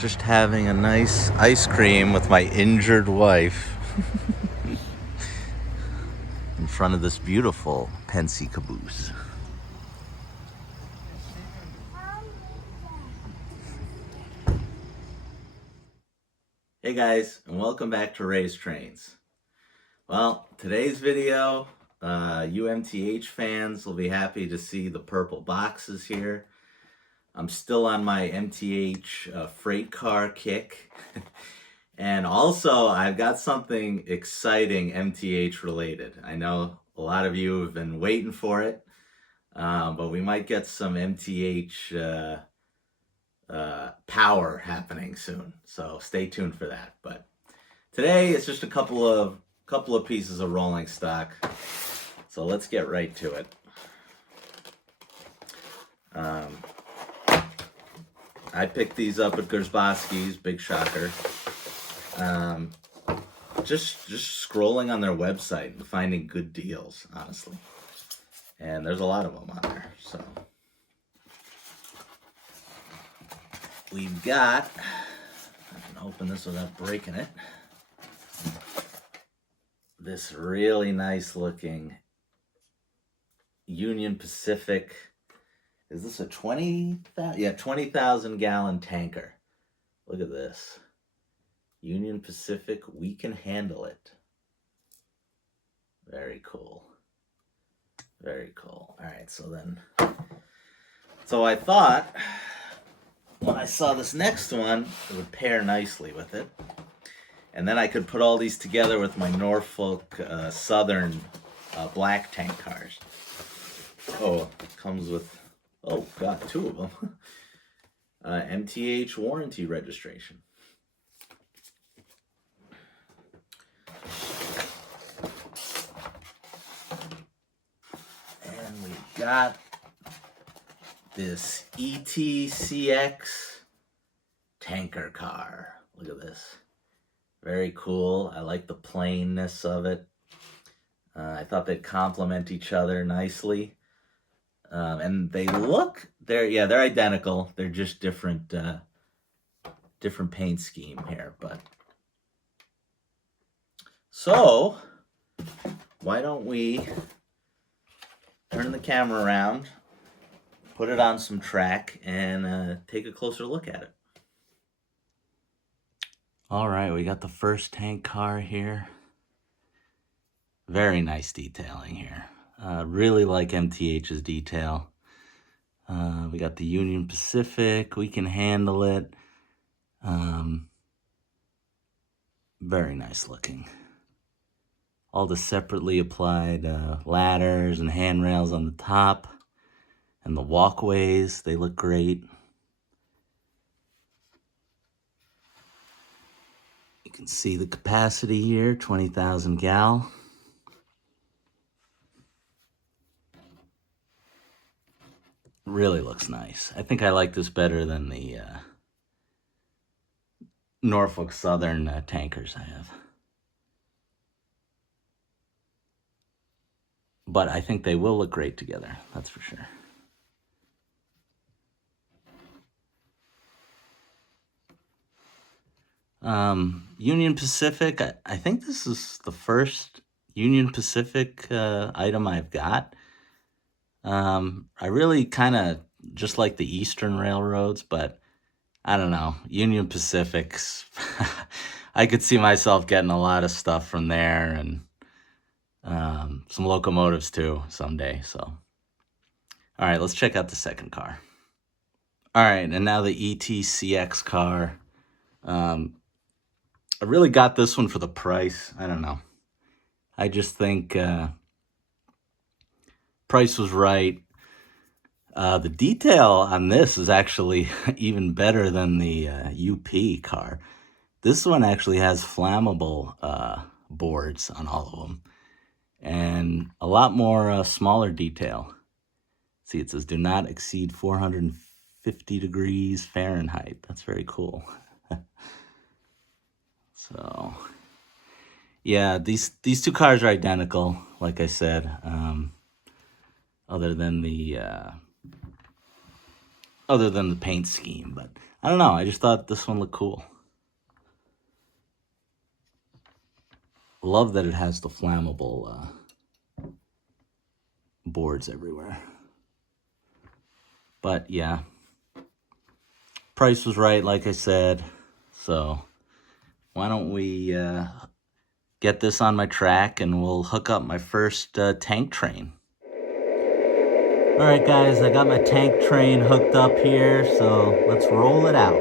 Just having a nice ice cream with my injured wife in front of this beautiful Pensy caboose. Hey guys, and welcome back to Race Trains. Well, today's video, you MTH fans will be happy to see the purple boxes here. I'm still on my MTH freight car kick. And also, I've got something exciting MTH related. I know a lot of you have been waiting for it, but we might get some MTH power happening soon. So stay tuned for that. But today it's just a couple of pieces of rolling stock. So let's get right to it. I picked these up at Gryzboski's, big shocker. Just scrolling on their website and finding good deals, honestly. And there's a lot of them on there. So we've got, I can open this without breaking it, this really nice looking Union Pacific. Is this a 20,000 gallon tanker? Look at this. Union Pacific, we can handle it. Very cool. Very cool. All right, so I thought when I saw this next one, it would pair nicely with it. And then I could put all these together with my Norfolk Southern black tank cars. Oh, it comes with, oh God, two of them. MTH warranty registration. And we got this ETCX tanker car. Look at this. Very cool. I like the plainness of it. I thought they'd complement each other nicely. And they look, they're identical. They're just different paint scheme here. But so why don't we turn the camera around, put it on some track, and take a closer look at it. All right, we got the first tank car here. Very nice detailing here. Really like MTH's detail. We got the Union Pacific. We can handle it. Very nice looking. All the separately applied ladders and handrails on the top. And the walkways, they look great. You can see the capacity here, 20,000 gal. Really looks nice. I think I like this better than the Norfolk Southern tankers I have. But I think they will look great together, that's for sure. Union Pacific, I think this is the first Union Pacific item I've got. I really kind of just like the Eastern railroads, but I don't know, Union Pacific's, I could see myself getting a lot of stuff from there, and some locomotives too someday. So, all right, let's check out the second car. All right, and now the ETCX car. I really got this one for the price. I don't know. I just think price was right. The detail on this is actually even better than the UP car. This one actually has flammable boards on all of them, and a lot more smaller detail. See, it says do not exceed 450 degrees Fahrenheit. That's very cool. So, yeah, these two cars are identical, like I said, other than the other than the paint scheme, but I don't know. I just thought this one looked cool. Love that it has the flammable boards everywhere. But yeah, price was right, like I said. So why don't we get this on my track and we'll hook up my first tank train. All right, guys, I got my tank train hooked up here, so let's roll it out.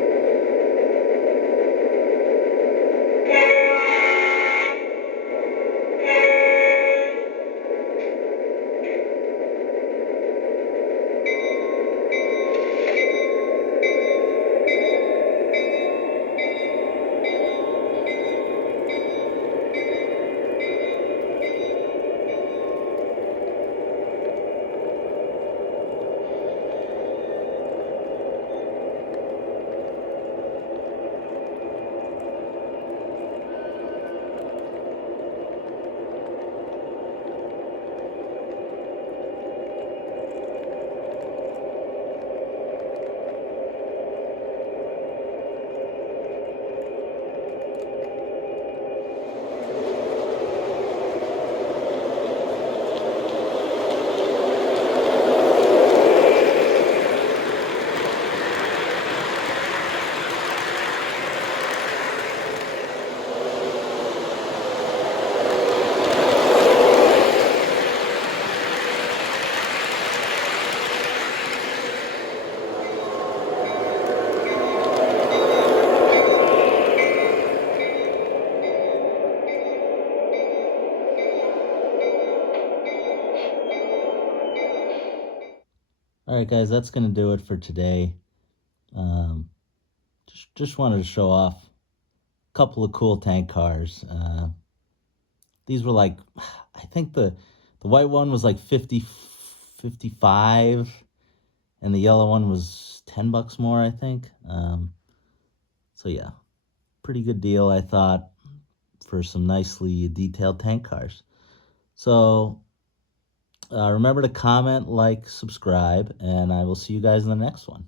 All right, guys, that's going to do it for today. Just wanted to show off a couple of cool tank cars. These were like, I think the white one was like 55, and the yellow one was $10 more, I think. So yeah, pretty good deal, I thought, for some nicely detailed tank cars. So remember to comment, like, subscribe, and I will see you guys in the next one.